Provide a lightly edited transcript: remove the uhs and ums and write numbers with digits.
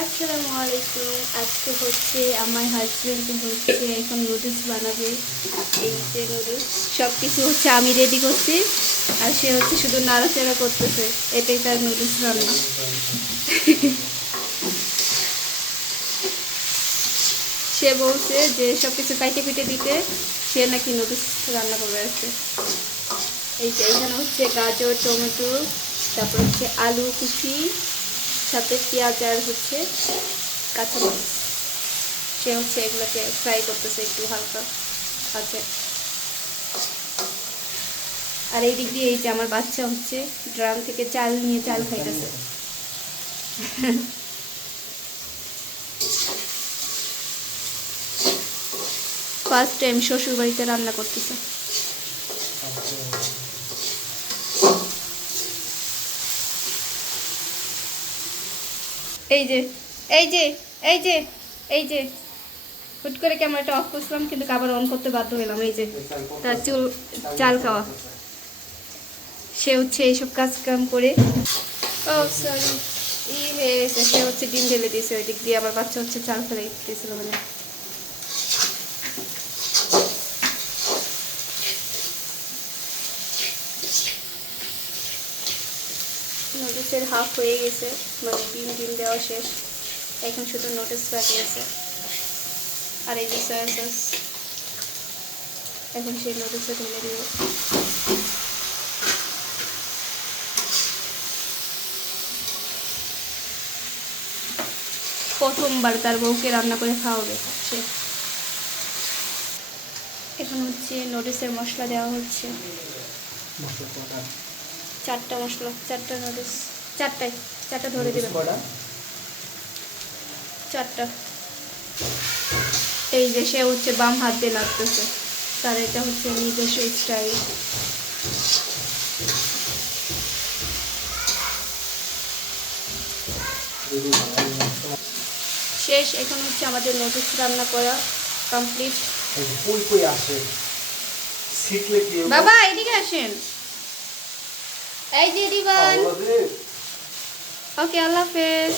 আসসালামু আলাইকুম। আজকে হচ্ছে আমার হাজবেন্ড হচ্ছে এখন নুডলস বানাবে। এই যে নুডলস সব কিছু হচ্ছে আমি রেডি করছি, আর সে হচ্ছে শুধু নাড়াচাড়া করতেছে। এটাই তার নুডলস রান্না। সে বলছে যে সব কিছু কাইটে পিটে দিতে, সে নাকি নুডলস রান্না করবে আজকে। এই যে এখানে হচ্ছে গাজর, টমেটো, তারপর হচ্ছে আলু কুচি, সাথে পেঁয়াজ আর হচ্ছে কাঁচামরিচ। সে হচ্ছে এগুলোকে ফ্রাই করতেছে একটু হালকা আছে। আর এই দিক দিয়ে এই যে আমার বাচ্চা হচ্ছে ড্রাম থেকে চাল নিয়ে চাল খাইতেছে। ফার্স্ট টাইম শ্বশুর বাড়িতে রান্না করতেছে। এই যে এই যে এই যে এই যে হুট করে ক্যামেরাটা অফ করছিলাম, কিন্তু আবার অন করতে বাধ্য হলাম। এই যে তার চাল খাওয়া। সে হচ্ছে এইসব কাজ কাম করে, ও সরি, হয়ে গেছে। সে হচ্ছে ডিম ঢেলে দিয়েছে ওই দিক দিয়ে, আমার বাচ্চা হচ্ছে চাল ফেলে দিয়েছিল মানে। নুডলসের হাফ হয়ে গেছে, মানে ডিম দেওয়া শেষ। এখন শুধু নুডলস বাকি আছে। আর এই যে সয়া সস, এখন সেই নুডলসে ঢেলে দিব। প্রথমবার তার বউকে রান্না করে খাওয়াবে সে। এখন হচ্ছে নুডলসের মশলা দেওয়া হচ্ছে। চারটা মশলা, চারটা নুডলস, চারটা ধরে দেবে, চারটা। এই যে সে হচ্ছে বাম হাত দিয়ে লাগতেছে, তার এটা হচ্ছে নিজস্ব স্টাইল। শেষ। এখন হচ্ছে আমাদের নুডলস রান্না করা কমপ্লিট। বাবা এদিকে আসেন। এই যে রিবান। ওকে, আল্লাহ হাফেজ।